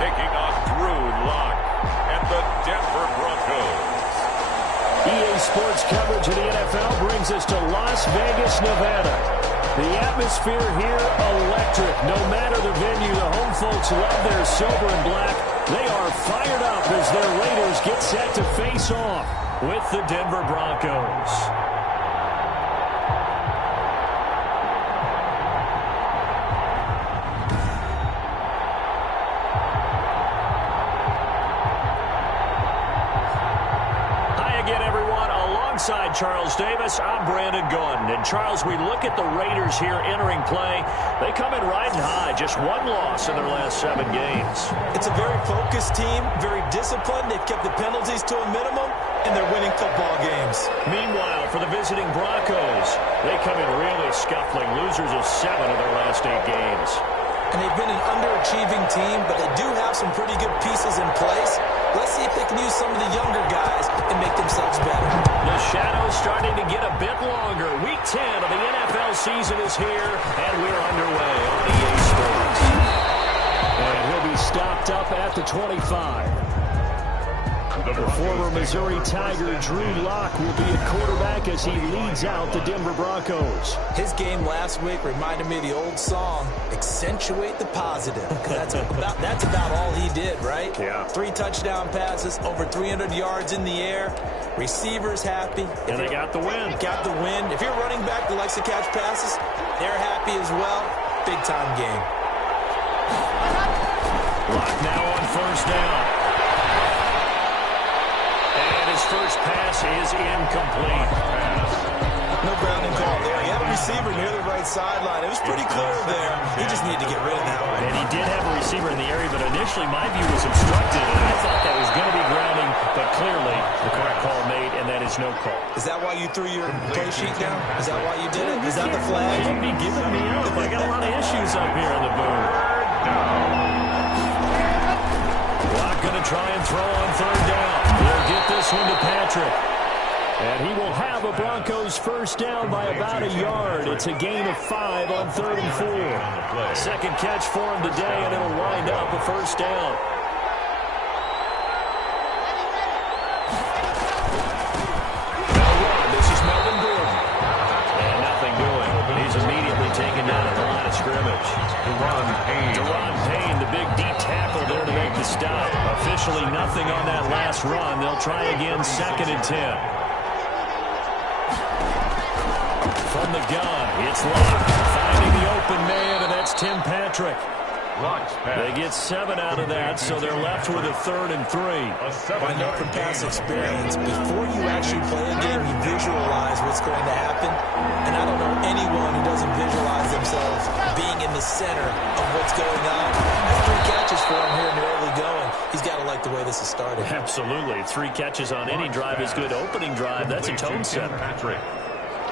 taking on Drew Lock and the Denver Broncos. EA Sports coverage of the NFL brings us to Las Vegas, Nevada. The atmosphere here, electric. No matter the venue, the home folks love their silver and black. They are fired up as their Raiders get set to face off with the Denver Broncos. Alongside Charles Davis, I'm Brandon Gunn. And Charles, we look at the Raiders here entering play. They come in riding high, just one loss in their last 7 games. It's a very focused team, very disciplined. They've kept the penalties to a minimum, and they're winning football games. Meanwhile, for the visiting Broncos, they come in really scuffling, losers of 7 of their last 8 games. And they've been an underachieving team, but they do have some pretty good pieces in place. Let's see if they can use some of the younger guys and make themselves better. The shadow's starting to get a bit longer. Week 10 of the NFL season is here, and we're underway on EA Sports. And he'll be stopped up at the 25. The former Missouri Tiger Drew Lock will be at quarterback as he leads out the Denver Broncos. His game last week reminded me of the old song, Accentuate the Positive. That's about all he did, right? Yeah. 3 touchdown passes, over 300 yards in the air. Receivers happy. And they got the win. Got the win. If you're running back that likes to catch passes, they're happy as well. Big-time game. Lock now on first down. First pass is incomplete. No grounding call there. He had a receiver near the right sideline. It was pretty clear there. He just needed to get rid of that one. And he did have a receiver in the area, but initially my view was obstructed, and I thought that was going to be grounding, but clearly the correct call made, and that is no call. Is that why you threw your play sheet down? Is that why you did it? Is that the flag? You'd be giving me up. I got a lot of issues up here in the booth. Lock going to try and throw on third down. He'll get this one to Patrick. And he will have a Broncos first down by about a yard. It's a gain of 5 on 3rd and 4. Second catch for him today, and it'll wind up a first down. This is Melvin Gordon. And nothing doing. He's immediately taken down at the line of scrimmage. Deron Payne, the big D tackle there to make the stop. Officially nothing on that last run. They'll try again, 2nd and 10. From the gun, it's Lock. Finding the open man, and that's Tim Patrick. They get 7 out of that, so they're left with a 3rd and 3. I know from past experience, before you actually play a game, you visualize what's going to happen. And I don't know anyone who doesn't visualize themselves being in the center of what's going on. That's 3 catches for him here in the early going. He's got to like the way this has started. Absolutely. 3 catches on any drive is good. Opening drive, that's a tone setter.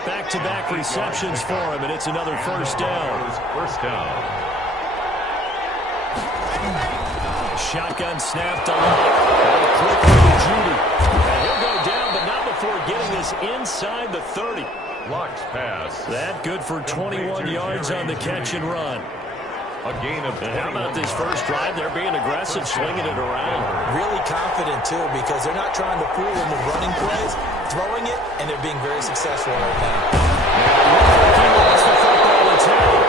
Back-to-back receptions for him, and it's another first down. Shotgun snap to Lock. Quickly to Judy. And he'll go down, but not before getting this inside the 30. Lock's pass. That good for 21 yards on the catch and run. A gain of 20. How about this first drive? They're being aggressive, swinging it around. Really confident, too, because they're not trying to fool him with running plays, throwing it, and they're being very successful right now. He wants the football to take.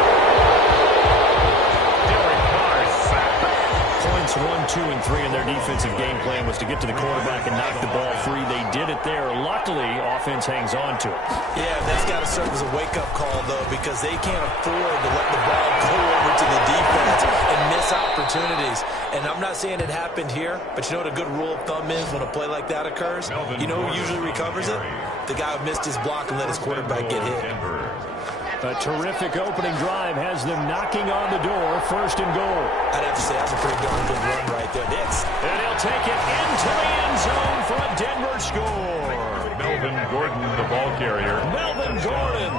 Points 1, 2, and 3 in their defensive game plan was to get to the quarterback and knock the ball free. They did it there. Luckily, offense hangs on to it. Yeah, that's got to serve as a wake-up call, though, because they can't afford to let the ball go over to the defense and miss opportunities. And I'm not saying it happened here, but you know what a good rule of thumb is when a play like that occurs? You know who usually recovers it? The guy who missed his block and let his quarterback get hit. A terrific opening drive has them knocking on the door, 1st and goal. I'd have to say that's a pretty darn good run right there. And he'll take it into the end zone for a Denver score. Melvin Gordon, the ball carrier. Melvin Gordon,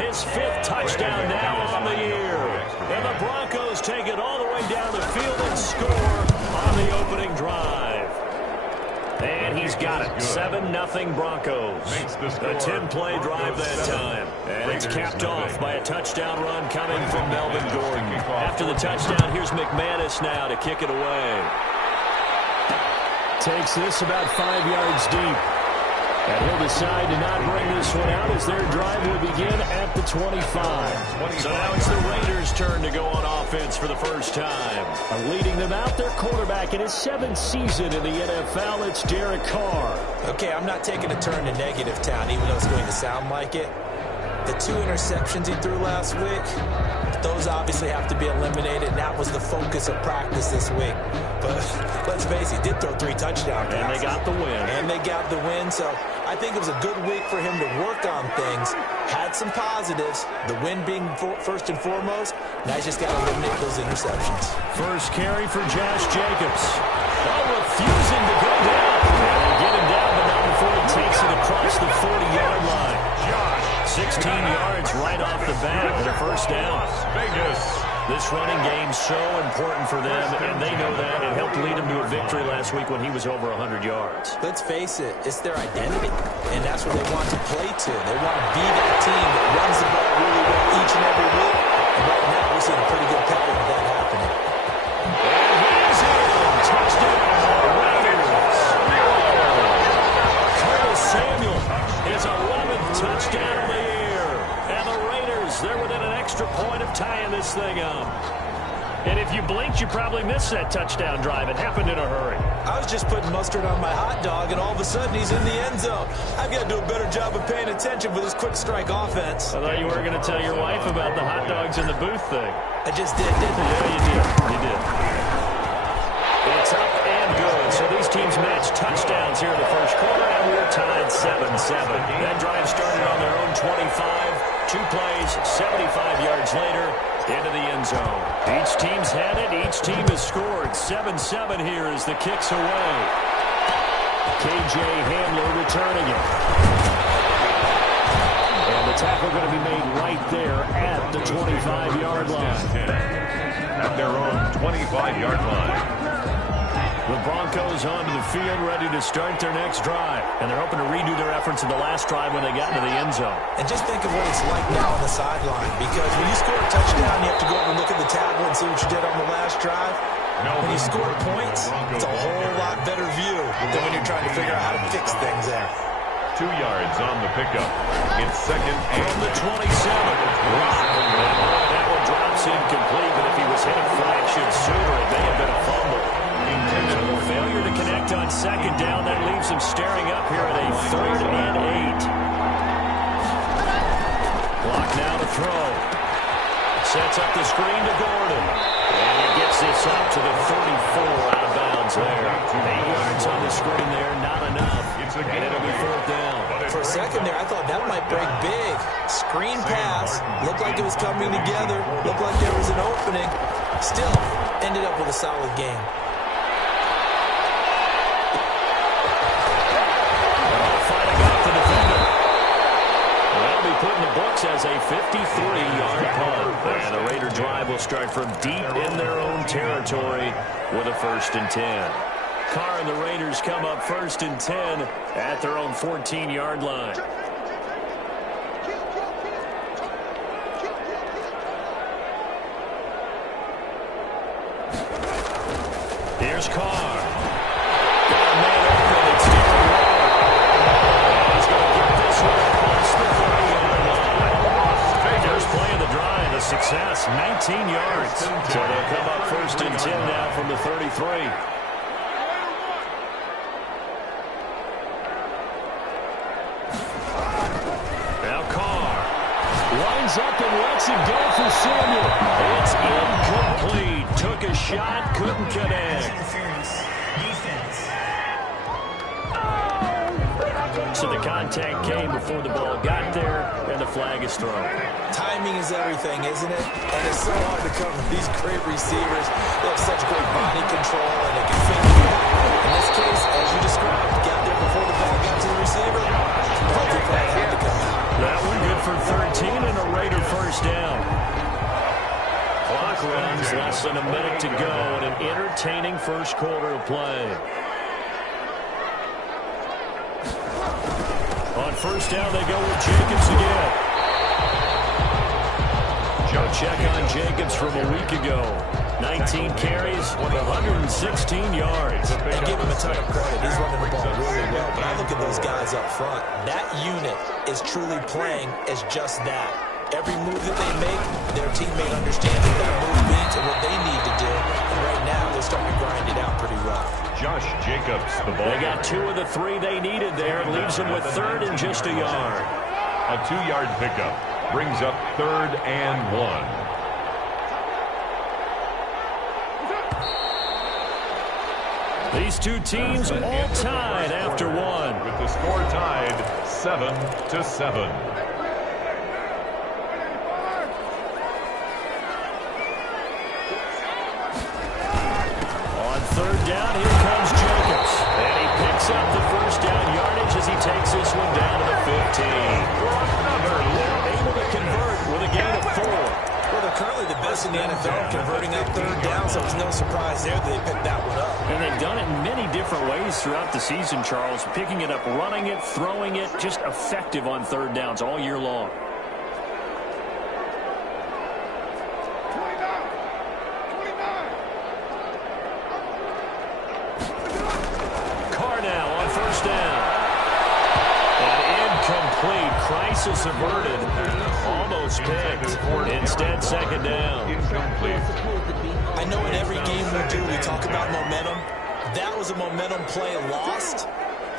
his 5th touchdown now on the year. And the Broncos take it all the way down the field and score on the opening drive. And he's got it. 7-0 Broncos. A 10-play drive that time. And it's capped off by a touchdown run coming from Melvin Gordon. After the touchdown, here's McManus now to kick it away. Takes this about 5 yards deep. And he'll decide to not bring this one out as their drive will begin at the 25. So now it's the Raiders' turn to go on offense for the first time. Leading them out, their quarterback in his 7th season in the NFL, it's Derek Carr. Okay, I'm not taking a turn to negative town, even though it's going to sound like it. The 2 interceptions he threw last week, those obviously have to be eliminated, and that was the focus of practice this week. But let's face it, he did throw 3 touchdown passes. And they got the win. So I think it was a good week for him to work on things. Had some positives, the win being first and foremost. Now he's just got to eliminate those interceptions. First carry for Josh Jacobs. Refusing to go down. And they get him down, but not before he takes it across the 40-yard line. 16 yards right off the bat and a first down. This running game so important for them, and they know that. It helped lead them to a victory last week when he was over 100 yards. Let's face it, it's their identity, and that's what they want to play to. They want to be that team that runs the ball really well each and every week, and right now we're seeing a pretty good pattern of that happening. And he's in. Touchdown, Raiders. Curtis Samuel, his 11th touchdown of the year. And the Raiders, they're within an extra point of tying this thing up. And if you blinked, you probably missed that touchdown drive. It happened in a hurry. I was just putting mustard on my hot dog, and all of a sudden he's in the end zone. I've got to do a better job of paying attention for this quick strike offense. I thought you were going to tell your wife about the hot dogs in the booth thing. I just did, didn't I? Yeah, you did. You did. It's up and good. So these teams match touchdowns here in the first quarter, and we're tied 7-7. That drive started on their own 25. 2 plays, 75 yards later, into the end zone. Each team's had it. Each team has scored. 7-7 here as the kick's away. K.J. Hamler returning it. And the tackle going to be made right there at the 25-yard line. At their own 25-yard line. The Broncos onto the field, ready to start their next drive. And they're hoping to redo their efforts in the last drive when they got into the end zone. And just think of what it's like now on the sideline. Because when you score a touchdown, you have to go over and look at the tablet and see what you did on the last drive. When you score points, it's a whole lot better view than when you're trying to figure out how to fix things there. 2 yards on the pickup. It's second and from the 27. That one drops incomplete, but if he was hit a fraction sooner, it may have been a fumble. Intentional failure to connect on second down. That leaves him staring up here at a 3rd and 8. Clock now to throw. Sets up the screen to Gordon. And he gets this up to the 34 out of bounds there. 8 yards on the screen there, not enough. And it'll be 4th down. For a second there, I thought that might break big. Screen pass. Looked like it was coming together. Looked like there was an opening. Still, ended up with a solid game. Fighting off the defender. That'll be put in the books as a 53-yard punt. And the Raider drive will start from deep in their own territory with a 1st and 10. Carr and the Raiders come up 1st and 10 at their own 14-yard line. Here's Carr. Got a man open. It's Darren Waller. He's going to get this one across the 30-yard line. First play of the drive, a success, 19 yards. So they'll come up 1st and 10 now from the 33. Lines up and lets it go for Samuel. It's incomplete. Took a shot, couldn't connect. So the contact came before the ball got there, and the flag is thrown. Timing is everything, isn't it? And it's so hard to cover these great receivers. They have such great body control, and they can finish it. In this case, as you described, got there before the ball got to the receiver. The flag had to come out. That one good for 13 and a Raider first down. Clock runs, less than a minute to go, and an entertaining first quarter of play. On first down, they go with Jacobs again. A check on Jacobs from a week ago. 19 carries, 116 yards. And give him a ton of credit. He's running the ball really well. But I look at those guys up front. That unit is truly playing as just that. Every move that they make, their teammate understands what that move means and what they need to do. And right now, they're starting to grind it out pretty well. Josh Jacobs, the ball. They got 2 of the 3 they needed there. It leaves them with 3rd and just a yard. A 2-yard pickup brings up 3rd and 1. These two teams all tied after 1. With the score tied 7-7. On 3rd down, here comes Jacobs. And he picks up the first down yardage as he takes this one down to the 15. Able to convert with a gain of 4. Well, they're currently the best in the NFL converting up 3rd down, so it's no surprise there that they picked that one up. And they've done it in many different ways throughout the season, Charles. Picking it up, running it, throwing it, just effective on 3rd downs all year long. Crisis averted. Almost picked. Instead, 2nd down. Incomplete. I know in every game we do, we talk about momentum. That was a momentum play lost.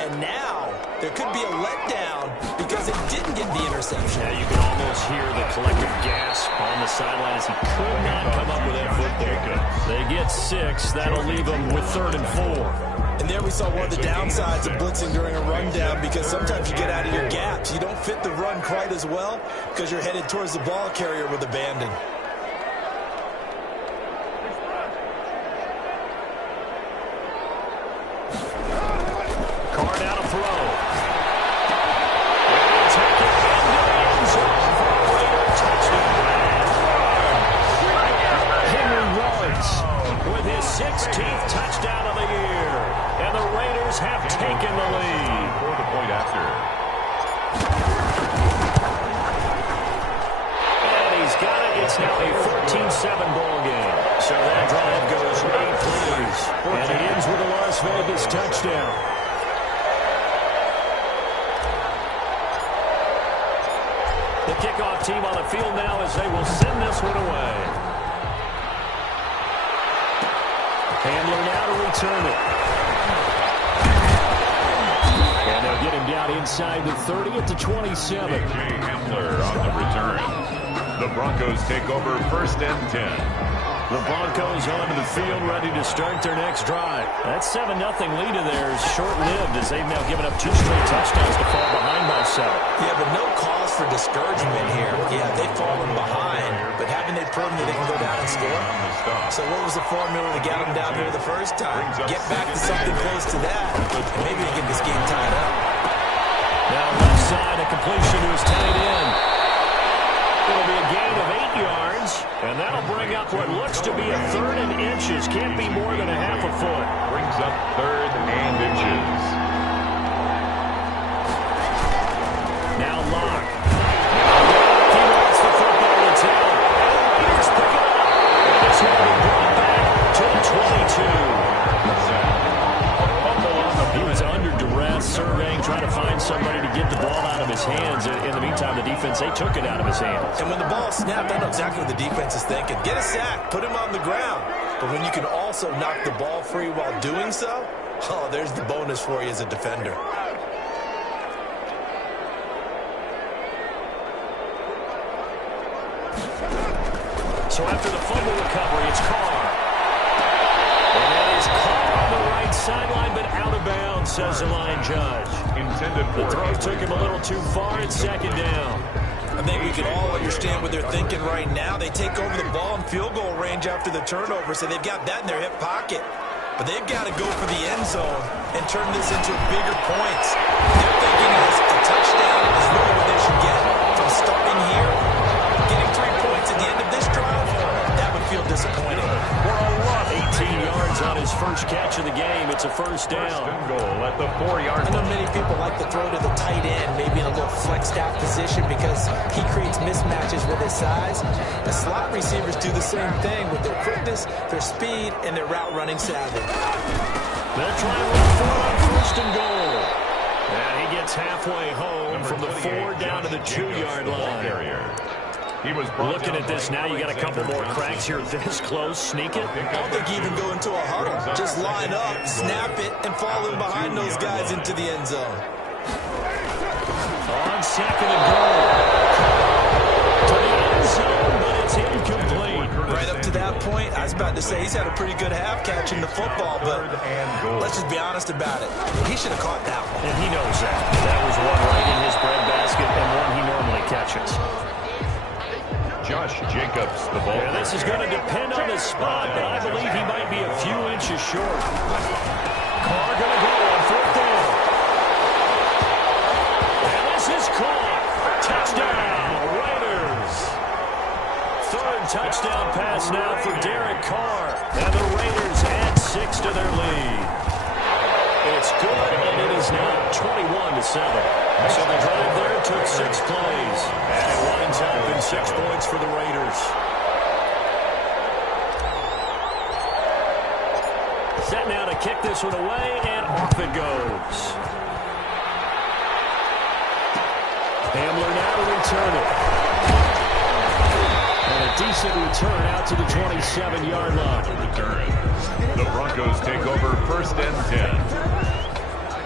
And now there could be a letdown because they didn't get the interception. Yeah, you can almost hear the collective gasp on the sideline as he could not come up with that football. They get 6. That'll leave them with 3rd and 4. And there we saw one of the downsides of blitzing during a rundown because sometimes you get out of your gaps. You don't fit the run quite as well because you're headed towards the ball carrier with abandon. Carr down to throw. They'll take it into the end zone for a Raider touchdown. Henry Rollins with his 16th touchdown of the year. And the Raiders have taken the lead. For the point after. And he's got it. It's now a 14-7 ball game. So that drive goes 8 plays. And it ends with a Las Vegas touchdown. The kickoff team on the field now as they will send this one away. Handler now to return it. And they'll get him down inside the 30 at the 27. A.J. Hamler on the return. The Broncos take over 1st and 10. The Broncos onto the field, ready to start their next drive. That 7-0 lead of theirs short-lived as they've now given up 2 straight touchdowns to fall behind by 7. Yeah, but no cause for discouragement here. Yeah, they've fallen behind, but haven't they proven that they can go down and score? So what was the formula to get them down here the first time? Get back to something close to that, and maybe they get this game tied up. Now left side, a completion to his tight end. It'll be a gain of 8 yards, and that'll bring up what looks to be a 3rd and inches. Can't be more than a half a foot. Brings up 3rd and inches. Now Locke. He wants the football to tell. Raiders pick it up. And this will be brought back to the 22. He was under duress, surveying, trying to find somebody to get the ball out of his hands. In the meantime, the defense, they took it out of his hands. And when the ball snapped, I know exactly what the defense is thinking. Get a sack, put him on the ground. But when you can also knock the ball free while doing so, oh, there's the bonus for you as a defender. So after the fumble recovery, it's Carr. And that is Carr on the right sideline, but out of bounds, says the line judge. Intended for the throw took him a little too far. It's 2nd down. I think we can all understand what they're thinking right now. They take over the ball in field goal range after the turnover, so they've got that in their hip pocket. But they've got to go for the end zone and turn this into bigger points. They're thinking a touchdown is really what they should get. From starting here, getting 3 points at the end of this drive, that would feel disappointing. 18 yards on his first catch of the game. It's a first down. First and goal at the 4-yard line. I know many people like to throw to the tight end, maybe in a little flexed out position because he creates mismatches with his size. The slot receivers do the same thing with their quickness, their speed, and their route running savvy. They'll try and run for it on first and goal. And he gets halfway home from the 4 down to the 2-yard line. He was looking at this now. You got a couple more cracks here this close. Sneak it. I don't think you even go into a huddle. Just line up, snap it, and fall in behind those guys into the end zone. On second and goal. To the end zone, but it's incomplete. Right up to that point, I was about to say he's had a pretty good half catching the football, but let's just be honest about it. He should have caught that one. And he knows that. That was one right in his breadbasket and one he normally catches. Josh Jacobs, the ball. Yeah, this is going to depend on his spot, but I believe he might be a few inches short. Carr going to go on 4th down. And this is caught. Touchdown, Raiders. 3rd touchdown pass now for Derek Carr. And the Raiders add 6 to their lead. It's good, and it is now 21-7. So the drive there took 6 plays. And it winds up in 6 points for the Raiders. Set now to kick this one away, and off it goes. Hamler now to return it. And a decent return out to the 27-yard line. The Broncos take over 1st and 10.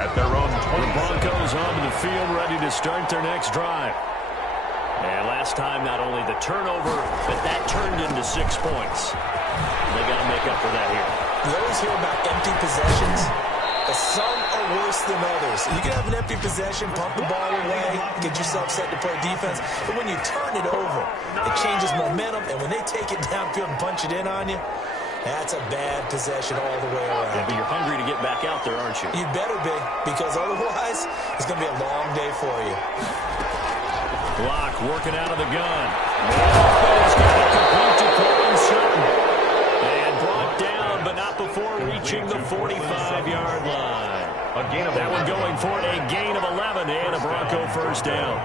At their own 20. The Broncos onto the field, ready to start their next drive. And last time, not only the turnover, but that turned into 6 points. They got to make up for that here. You always hear about empty possessions, but some are worse than others. You can have an empty possession, pump the ball away, get yourself set to play defense, but when you turn it over, it changes momentum, and when they take it downfield and punch it in on you, that's a bad possession all the way around. Yeah, but you're hungry to get back out there, aren't you? You better be, because otherwise, it's going to be a long day for you. Block working out of the gun. It's got to complete to Courtland Sutton. And brought down, but not before reaching the 45-yard line. A gain of that one going for a gain of 11 and a Bronco first down.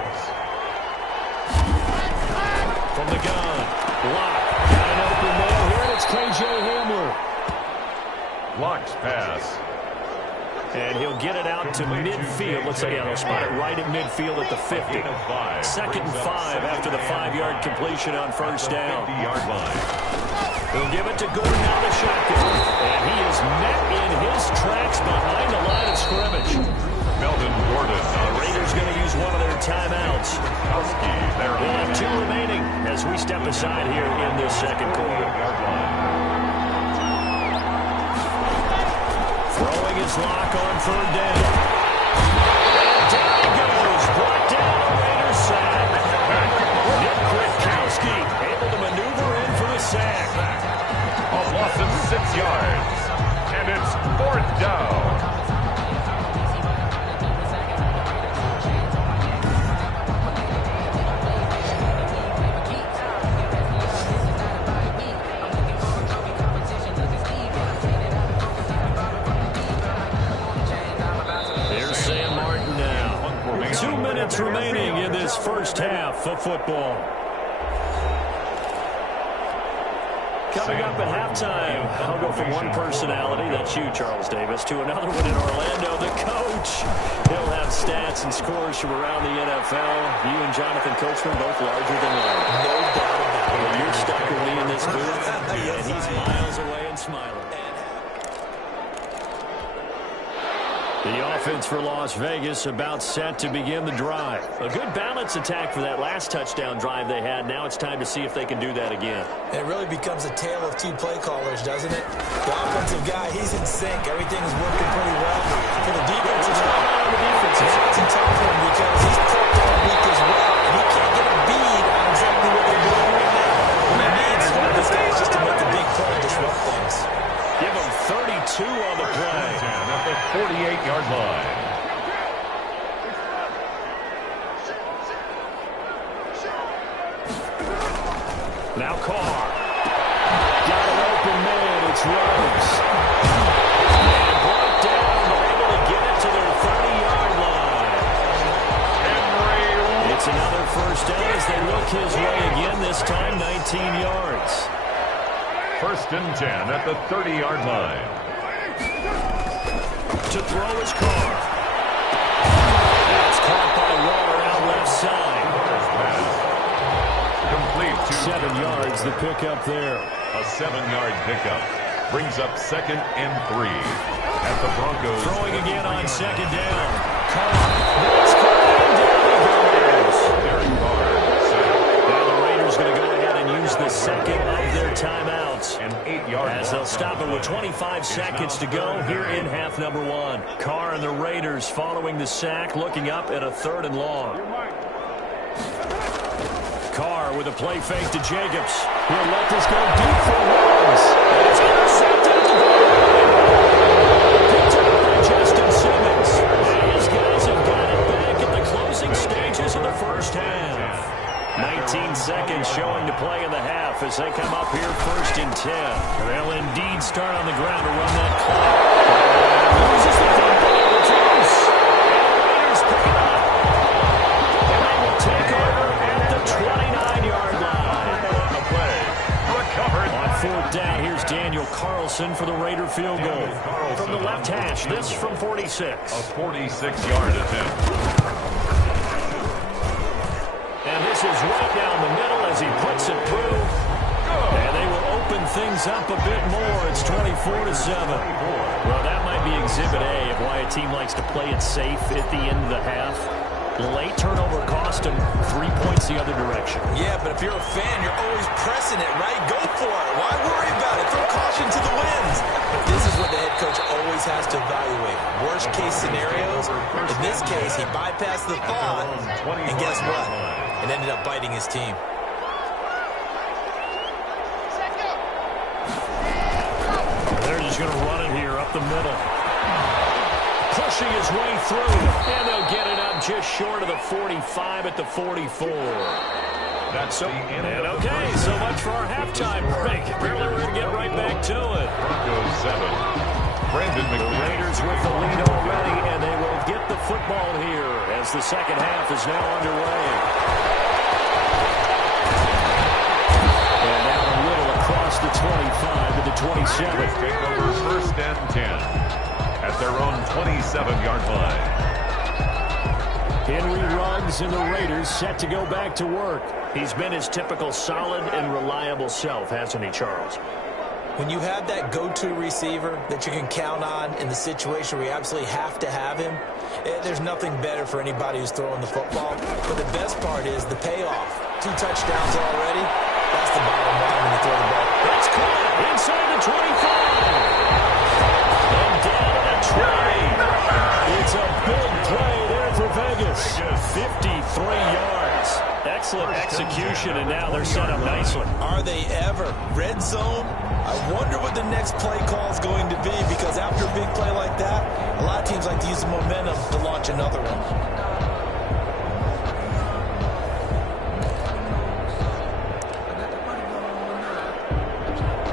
From the gun, Block. Got an open man here, and it's K.J. Hamler. Block's pass. And he'll get it out to midfield. Looks like he'll spot it right at midfield at the 50. 2nd and 5 after the 5-yard completion on first down. He'll give it to Gordon out of the shotgun. And he is met in his tracks behind the line of scrimmage. Melvin Gordon. The Raiders going to use one of their timeouts. We'll have 2 remaining as we step aside here in this second quarter. Throwing his lock on 3rd down. And down he goes. Brought down the Raiders sack. Nick Kwiatkowski able to maneuver in for the sack. A loss of 6 yards. And it's 4th down. Remaining in this first half of football. Coming up at halftime, I'll go from one personality, that's you, Charles Davis, to another one in Orlando, the coach. He'll have stats and scores from around the NFL. You and Jonathan Coachman both larger than life. No doubt about it. Well, you're stuck with me in this booth, and he's miles away and smiling. The offense for Las Vegas about set to begin the drive. A good balance attack for that last touchdown drive they had. Now it's time to see if they can do that again. And it really becomes a tale of 2 play callers, doesn't it? The offensive guy, he's in sync. Everything is working pretty well. For the defensive guy, it's a tough one because he's prepped all week as well. And he can't get a bead on exactly what they're doing right now. What he needs one of his guys just to make a big play and disrupt things. Give him 32 on the play. At the 48-yard line. Now Carr. Rhodes. And brought down. They're able to get it to their 30-yard line. It's another first down as they look his way again, this time 19 yards. First and 10 at the 30-yard line. To throw his Carr. That's caught by Waller out left side. Complete to 7 yards, the pickup there. A 7-yard pickup brings up 2nd and 3 at the Broncos. Throwing again on 2nd down. Carr. That's caught and down he goes. Derek Carr. Now the Raiders going to go ahead and use the second of their timeouts. An 8-yard as they'll stop it with 25 seconds to go here in half number 1. Carr and the Raiders following the sack, looking up at a 3rd and long. Carr with a play fake to Jacobs. He'll let this go deep for Rhodes. And it's intercepted at the goal line. Picked up by Justin Simmons. These guys have got it back at the closing stages of the first half. 19 seconds showing to play in the half as they come up here 1st and 10. They'll indeed start on the ground to run that clock. Loses the football. It's loose. Raiders pick it up. And they will take over at the 29-yard line. The play. Recovered. On 4th down, here's Daniel Carlson for the Raider field goal. From the left hash, this from 46. A 46-yard attempt. And this is right down the middle as he puts it through. And they will open things up a bit more. It's 24-7. Well, that might be Exhibit A of why a team likes to play it safe at the end of the half. Late turnover cost them 3 points the other direction. Yeah, but if you're a fan, you're always pressing it, right? Go for it. Why worry about it? Throw caution to the winds. But this is what the head coach always has to evaluate. Worst case scenarios. In this case, he bypassed the thought. And guess what? It ended up biting his team. They're just going to run it here up the middle. Pushing his way through, and they'll get it up just short of the 45 at the 44. That's the end of the okay, so much for our halftime break. Apparently we're going to get right back to it. Broncos 7. Brandon The McNeil. Raiders with the lead already, and they will get the football here as the second half is now underway. And now a little across the 25 to the 27. Take over 1st and 10 at their own 27-yard line. Henry Ruggs and the Raiders set to go back to work. He's been his typical solid and reliable self, hasn't he, Charles? When you have that go-to receiver that you can count on in the situation where you absolutely have to have him, there's nothing better for anybody who's throwing the football. But the best part is the payoff. 2 touchdowns already. That's the bottom line when you throw the ball. That's caught inside the 25. And down to the 20. It's a big play there for Vegas. 53 yards. Excellent execution, and now they're set up nicely. Are they ever? Red zone? I wonder what the next play call is going to be, because after a big play like that, a lot of teams like to use the momentum to launch another one.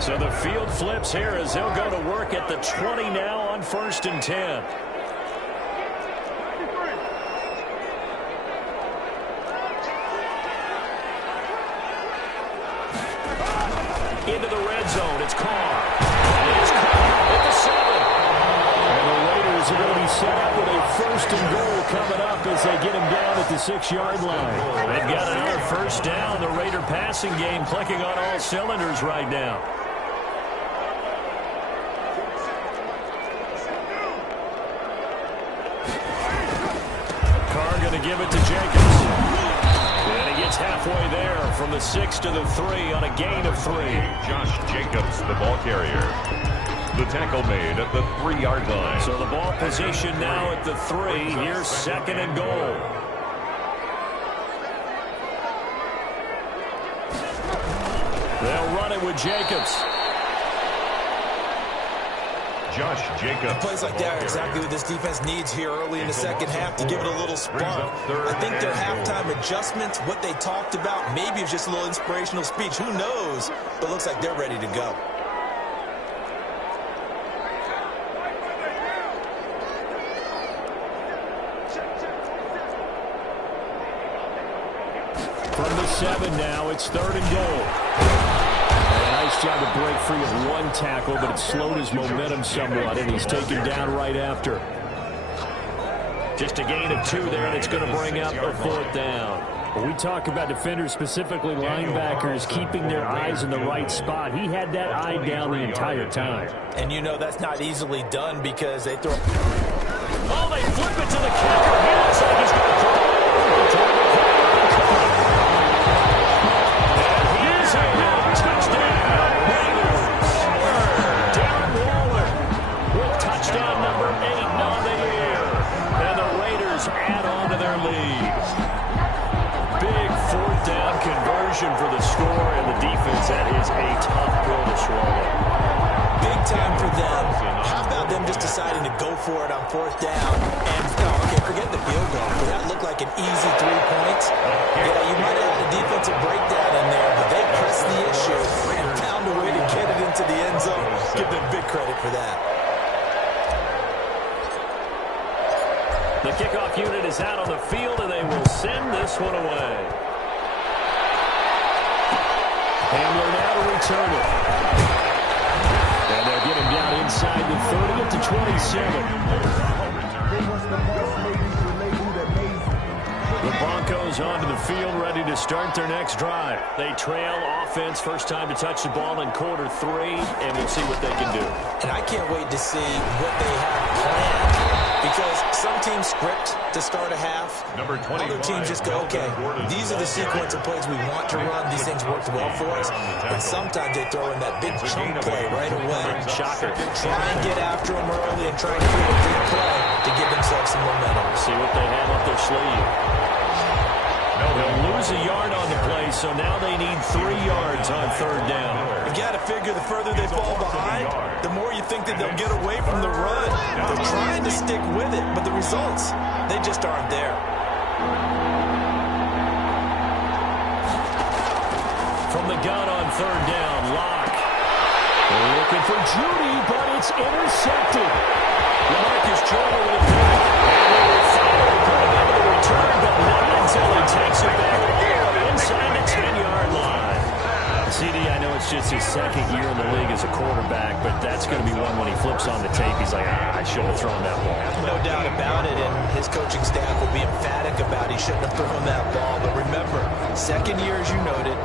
So the field flips here as they'll go to work at the 20 now on 1st and 10. Into the red zone. It's Carr. It's Carr at the 7. And the Raiders are going to be set up with a 1st and goal coming up as they get him down at the 6-yard line. They've got another 1st down. The Raider passing game clicking on all cylinders right now. Carr going to give it to Jacobs. And he gets halfway there from the 6 to the 3 on a gain of 3. Josh Jacobs, the ball carrier. The tackle made at the 3-yard line. So the ball position now at the 3. Here's 2nd and goal. They'll run it with Jacobs. Josh Jacobs. Plays like that are exactly what this defense needs here early in the second half to give it a little spunk. I think their halftime adjustments, what they talked about, maybe it's just a little inspirational speech. Who knows? But it looks like they're ready to go. From the 7 now, it's 3rd and goal. And a nice job to break free of one tackle, but it slowed his momentum somewhat, and he's taken down right after. Just a gain of 2 there, and it's going to bring up a 4th down. When we talk about defenders, specifically linebackers, keeping their eyes in the right spot, he had that eye down the entire time. And you know that's not easily done because they throw... Oh, they flip it to the kicker. He looks like he's going to throw it. And he is in. Touchdown, Raiders. Darren Waller with touchdown number 8 on the year. And the Raiders add on to their lead. Big 4th down conversion for the score, and the defense, that is a tough pill to swallow. Big time for them. How about them just deciding to go for it on 4th down? And, okay, forget the field goal. That looked like an easy 3 points. Yeah, you might have had a defensive breakdown in there, but they pressed the issue and found a way to get it into the end zone. Give them big credit for that. The kickoff unit is out on the field, and they will send this one away. Hamler now to return it. And they'll get him down inside the 30 to 27. The Broncos onto the field, ready to start their next drive. They trail offense, first time to touch the ball in quarter 3, and we'll see what they can do. And I can't wait to see what they have planned. Because some teams script to start a half. Other teams just go, okay, these are the sequence of plays we want to run. These things worked well for us. And sometimes they throw in that big chunk play right away. Shocker. Try and get after them early and try and create a big play to give themselves some momentum. See what they have up their sleeve. They'll lose a yard on the play, so now they need 3 yards on 3rd down. You got to figure the further they fall behind, the more you think that they'll get away from the run. They're trying to stick with it, but the results, they just aren't there. From the gun on 3rd down, Locke. They're looking for Judy, but it's intercepted. Lamarcus Joyner with a pick. Going into the return, but not until he takes it back inside the 10-yard line. CD, I know it's just his 2nd year in the league as a quarterback, but that's going to be one when he flips on the tape. He's like, I shouldn't have thrown that ball. No doubt about it, and his coaching staff will be emphatic about he shouldn't have thrown that ball. But remember, 2nd year, as you noted,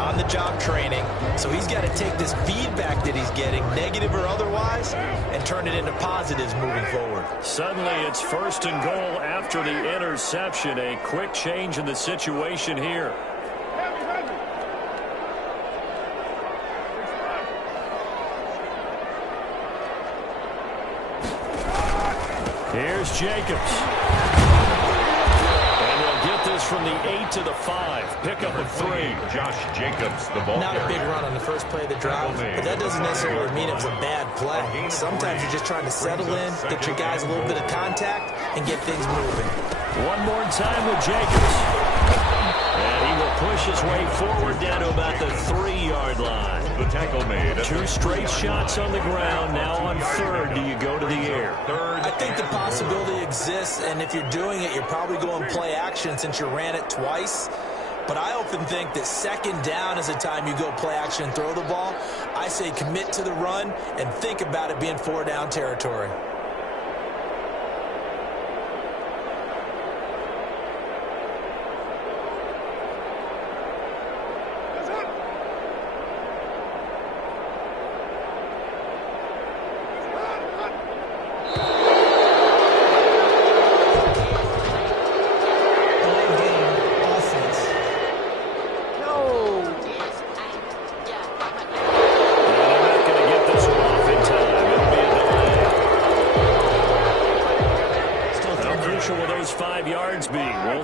on-the-job training. So he's got to take this feedback that he's getting, negative or otherwise, and turn it into positives moving forward. Suddenly, it's 1st and goal after the interception. A quick change in the situation here. Here's Jacobs. And they'll get this from the 8 to the 5. Pickup of 3. Josh Jacobs, the ball. Not a big run on the first play of the drive, but that doesn't necessarily mean it was a bad play. Sometimes you're just trying to settle in, get your guys a little bit of contact, and get things moving. One more time with Jacobs. And he will push his way forward down to about the 3-yard line. The tackle made. 2 straight shots on the ground. Now on 3rd, do you go to the air? I think the possibility exists, and if you're doing it, you're probably going play action since you ran it twice. But I often think that 2nd down is the time you go play action and throw the ball. I say commit to the run and think about it being 4-down territory.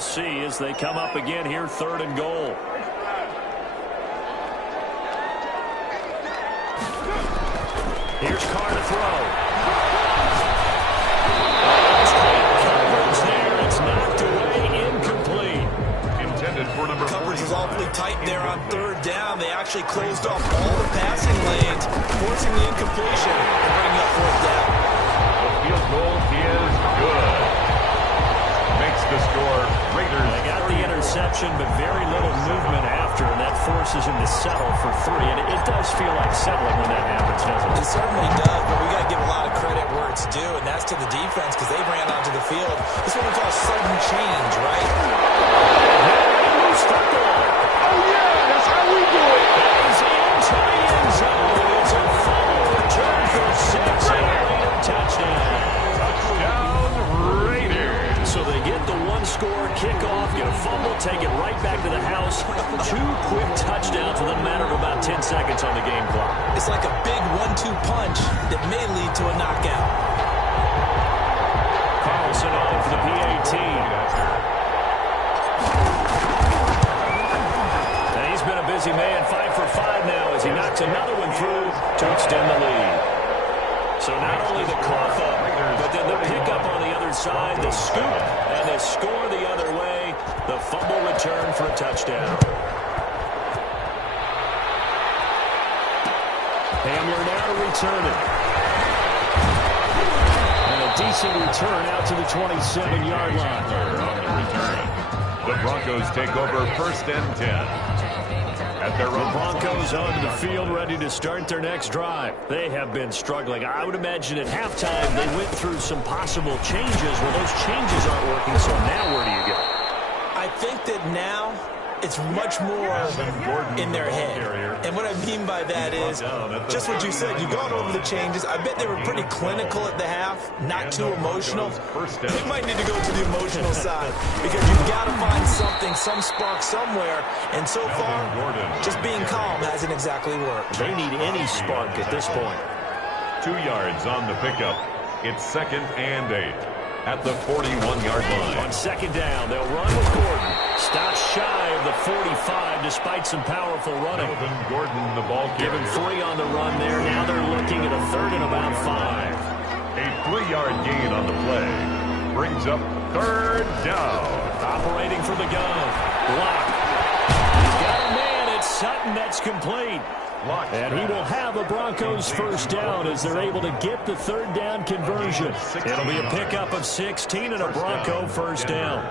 See as they come up again here, 3rd and goal. Here's Carr to throw. Coverage there. It's knocked away, incomplete. Intended for number 40. Coverage is awfully tight there on 3rd down. They actually closed off all the passing lanes, forcing the incompletion and bringing up 4th down. The field goal is good. Makes the score. Raiders. They got the interception, but very little movement forces him to settle for 3. And it does feel like settling when that happens, doesn't it? It certainly does, but we got to give a lot of credit where it's due, and that's to the defense because they ran onto the field. This is what we call sudden change, right? Oh, yeah, that's how we do it. He's into the end zone. It's a fumble return for 6 and a Raider touchdown. Touchdown, Raiders. So they get the one-score kickoff, get a fumble, take it right back to the house. 2 quick touchdowns within a matter of about 10 seconds on the game clock. It's like a big 1-2 punch that may lead to a knockout. Carlson on for the PAT. And he's been a busy man, 5 for 5 now as he knocks another one through to extend the lead. So not only the cough up, but then the pickup on the other side, the scoop, and the score the other way, the fumble return for a touchdown. Hamler now to return it. And a decent return out to the 27-yard line. On the return. The Broncos take over 1st and 10. At their own Broncos onto the field, ready to start their next drive. They have been struggling. I would imagine at halftime they went through some possible changes. Well, those changes aren't working, so now where do you go? I think that now it's much more in their head. And what I mean by that is just what you said. You've gone over the changes. I bet they were pretty clinical at the half, not too emotional. They might need to go to the emotional side because you've got to find something, some spark somewhere. And so far, just being calm hasn't exactly worked. They need any spark at this point. 2 yards on the pickup. It's 2nd and 8. At the 41-yard line. On 2nd down, they'll run with Gordon. Stops shy of the 45 despite some powerful running. Melvin Gordon, the ball carrier. Given 3 on the run there. Now they're looking at a 3rd and about 5. A 3-yard gain on the play. Brings up 3rd down. Operating from the gun. Block. He's got a man. It's Sutton. That's complete. And he will have a Broncos 1st down as they're able to get the 3rd down conversion. It'll be a pickup of 16 and a Bronco 1st down.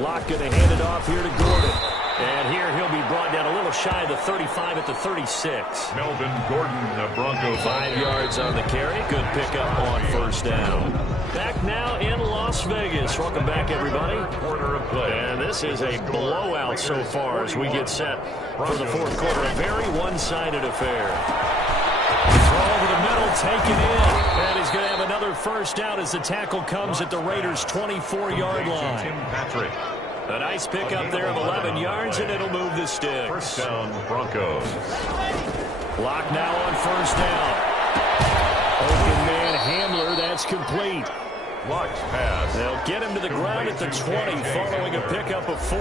Locke going to hand it off here to Gordon. And here he'll be brought down a little shy of the 35 at the 36. Melvin Gordon, the Bronco. 5 yards on the carry. Good pickup on 1st down. Back now in Las Vegas. Welcome back, everybody. Quarter of play. And this is a blowout so far as we get set for the 4th quarter. A very one-sided affair. Throw over the middle, taken in. And he's going to have another 1st down as the tackle comes at the Raiders' 24-yard line. Tim Patrick. A nice pickup there of 11 yards, and it'll move the sticks. 1st down, Broncos. Lock now on 1st down. Open man Hamler, that's complete. Locke's pass. They'll get him to the ground at the 20 following a pickup of 4.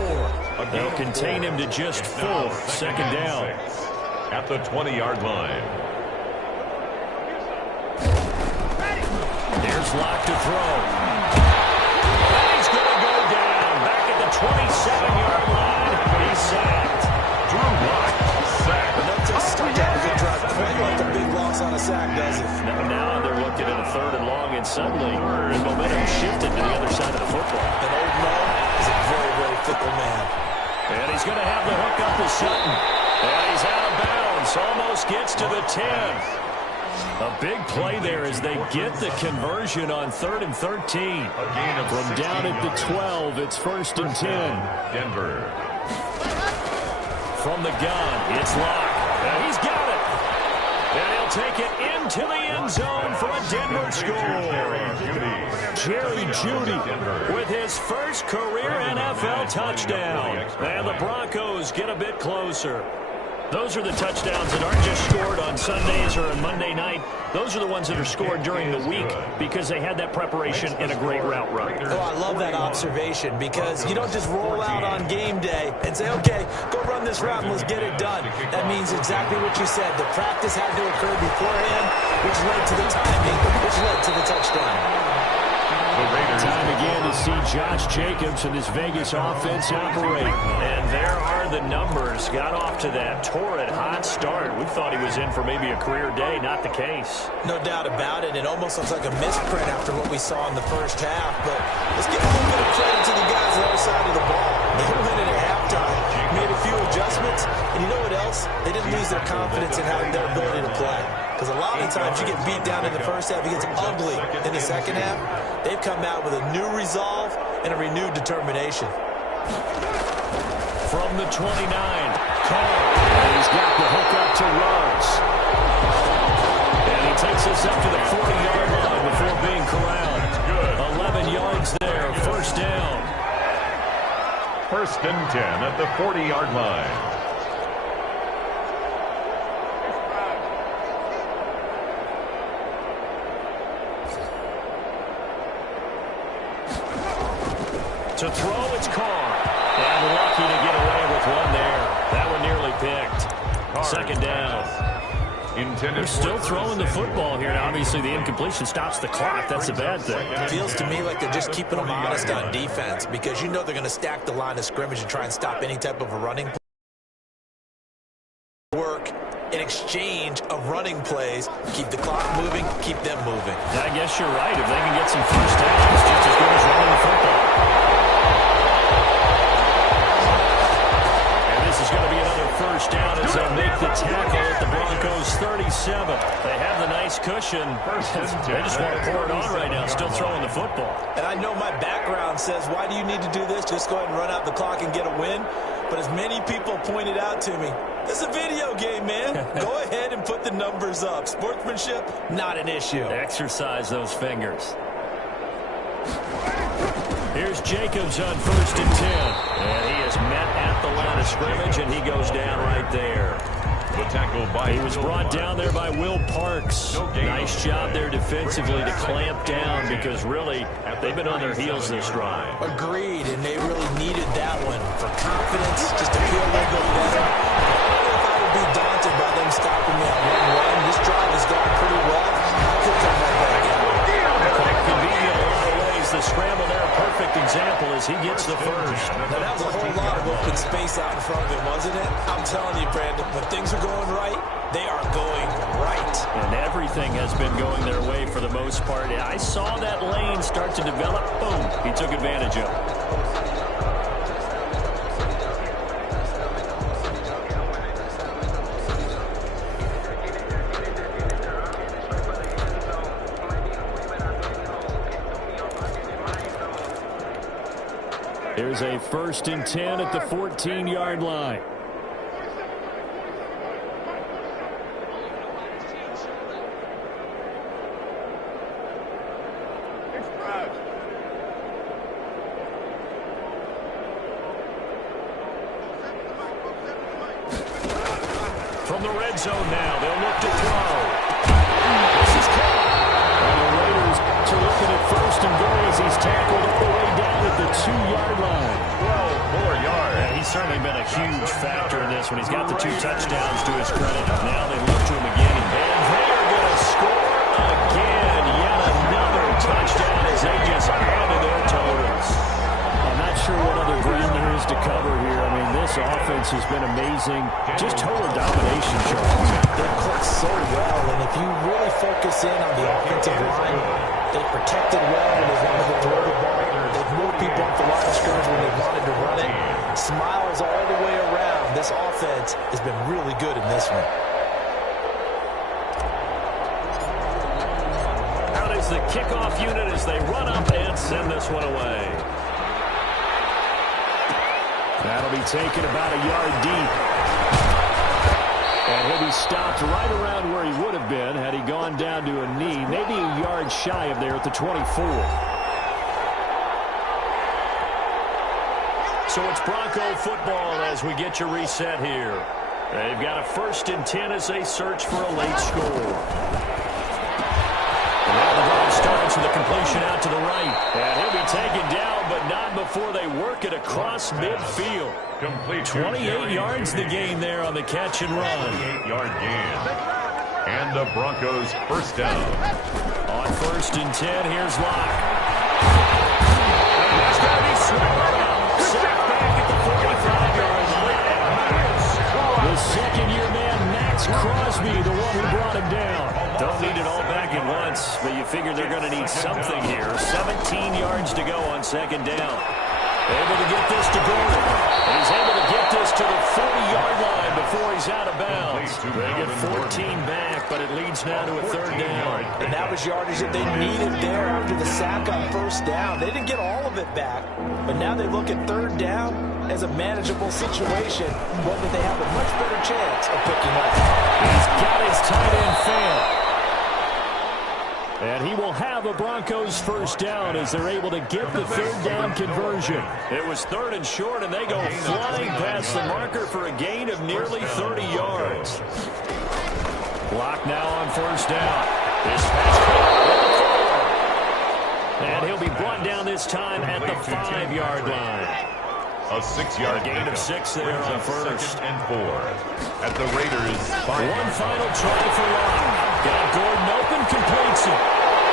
They'll contain him to just 4. 2nd down. At the 20-yard line. There's Locke to throw. And he's going to go down. Back at the 27-yard line. He's sacked. Drew Locke sacked. But that just stuck out a good drive. Quite like a big loss on a sack, does it? Now they're looking at a 3rd and long, and suddenly the momentum shifted to the other side of the football. And old Mo is a very, very fickle man. And he's going to have the hook up to Sutton. And he's out of bounds. Almost gets to the 10. A big play there as they get the conversion on 3rd and 13. From down at the 12, it's 1st and 10. Denver. From the gun, it's Locke. And he's got it. And he'll take it into the end zone for a Denver score. Jerry Jeudy with his 1st career NFL touchdown. And the Broncos get a bit closer. Those are the touchdowns that aren't just scored on Sundays or on Monday night. Those are the ones that are scored during the week because they had that preparation and a great route run. Oh, I love that observation because you don't just roll out on game day and say, okay, go run this route and let's get it done. That means exactly what you said. The practice had to occur beforehand, which led to the timing, which led to the touchdown. The Raiders. Time again to see Josh Jacobs and this Vegas offense operate. And there are the numbers. Got off to that torrid hot start. We thought he was in for maybe a career day. Not the case. No doubt about it. It almost looks like a misprint after what we saw in the first half. But let's give a little bit of credit to the guys on the other side of the ball. They went in at halftime, made a few adjustments, and you know what else? They didn't lose their confidence in having their ability to play. Because a lot of the times you get beat down in the first half, it gets ugly in the second half. They've come out with a new resolve and a renewed determination. From the 29, Carr. He's got the hook up to Ruggs. And he takes us up to the 40-yard line before being corralled. 11 yards there, first down. First and 10 at the 40-yard line. To throw, it's Carr. And lucky to get away with one there. That one nearly picked. Second down. They're still throwing the football here. Now, obviously, the incompletion stops the clock. That's a bad thing. It feels to me like they're just keeping them honest on defense because you know they're going to stack the line of scrimmage and try and stop any type of a running work in exchange of running plays. Keep the clock moving, keep them moving. Yeah, I guess you're right. If they can get some first downs, it's just as good as running the football. This is going to be another first down as they'll make the tackle at the Broncos 37. They have the nice cushion. They just want to pour it on right now, still throwing the football. And I know my background says, why do you need to do this? Just go ahead and run out the clock and get a win. But as many people pointed out to me, this is a video game, man. Go ahead and put the numbers up. Sportsmanship, not an issue. Exercise those fingers. Here's Jacobs on first and 10. And he is met at the line of scrimmage, and he goes down right there. The tackle by He was brought down there by Will Parks. Nice job there defensively to clamp down because really they've been on their heels this drive. Agreed, and they really needed that one for confidence, just to feel a little bit better. I don't know if I would be daunted by them stopping me on one run. This drive has gone pretty well. I could come right back out. Convenient in a lot of ways. The scramble there, a perfect example as he gets the first. Now, that was a whole lot of open space out in front of him, wasn't it? I'm telling you, Brandon, when things are going right, they are going right. And everything has been going their way for the most part. I saw that lane start to develop. Boom. He took advantage of it. Here's a first and 10 at the 14-yard line. From the red zone now, they'll look to throw. This is caught. And the Raiders are looking at first and goal as he's tackled all the way down at the 2-yard line. 12 more yards. Yeah, he's certainly been a huge factor in this when he's got the 2 touchdowns to his credit. Now they look to him again, and they're going to score again. Yet another touchdown as they just added their totals. I'm not sure what other ground there is to cover here. I mean, this offense has been amazing. Just total domination, Charles. They've clicked so well, and if you really focus in on the offensive line, they protected well when they wanted to throw the ball. They've moved people off the line of scrimmage when they wanted to run it. Smiles all the way around. This offense has been really good in this one. Out is the kickoff unit as they run up and send this one away. That'll be taken about a yard deep. And he'll be stopped right around where he would have been had he gone down to a knee, maybe a yard shy of there at the 24. So it's Bronco football as we get you reset here. They've got a first and 10 as they search for a late score. And now the ball starts with a completion out to the right. And he'll be taken down, but not before they work it across midfield. Complete 28 yards the gain there on the catch and run. 28-yard gain. And the Broncos first down. On first and 10, here's Locke. Sacked back at the 45-yard line. The second-year man, Max Crosby, the one who brought him down. Don't need it all back at once, but you figure they're going to need something here. 17 yards to go on second down. Able to get this to Gordon. And he's able to get this to the 40-yard line before he's out of bounds. They get 14 back, but it leads now to a third down. And that was yardage that they needed there after the sack on first down. They didn't get all of it back, but now they look at third down as a manageable situation, one that they have a much better chance of picking up. He's got his tight end fail. And he will have a Broncos first down as they're able to get the third down conversion. It was third and short, and they go flying past the marker for a gain of nearly 30 yards. Block now on first down. This pass and he'll be brought down this time at the 5-yard line. A 6-yard gain of 6 there on first. 2nd and 4. At the Raiders' 5. One final try for Locke. Got Gordon open, completes it.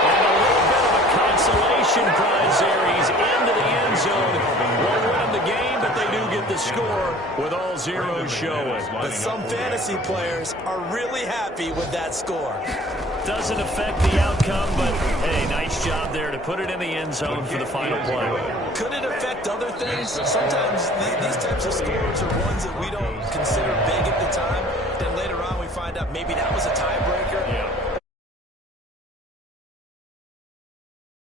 And a little bit of a consolation prize there. He's into the end zone. Won't win the game, but they do get the score with all zeros showing. But some fantasy players are really happy with that score. Doesn't affect the outcome, but hey, nice job there to put it in the end zone for the final play. Could it affect other things? Sometimes these types of scores are ones that we don't consider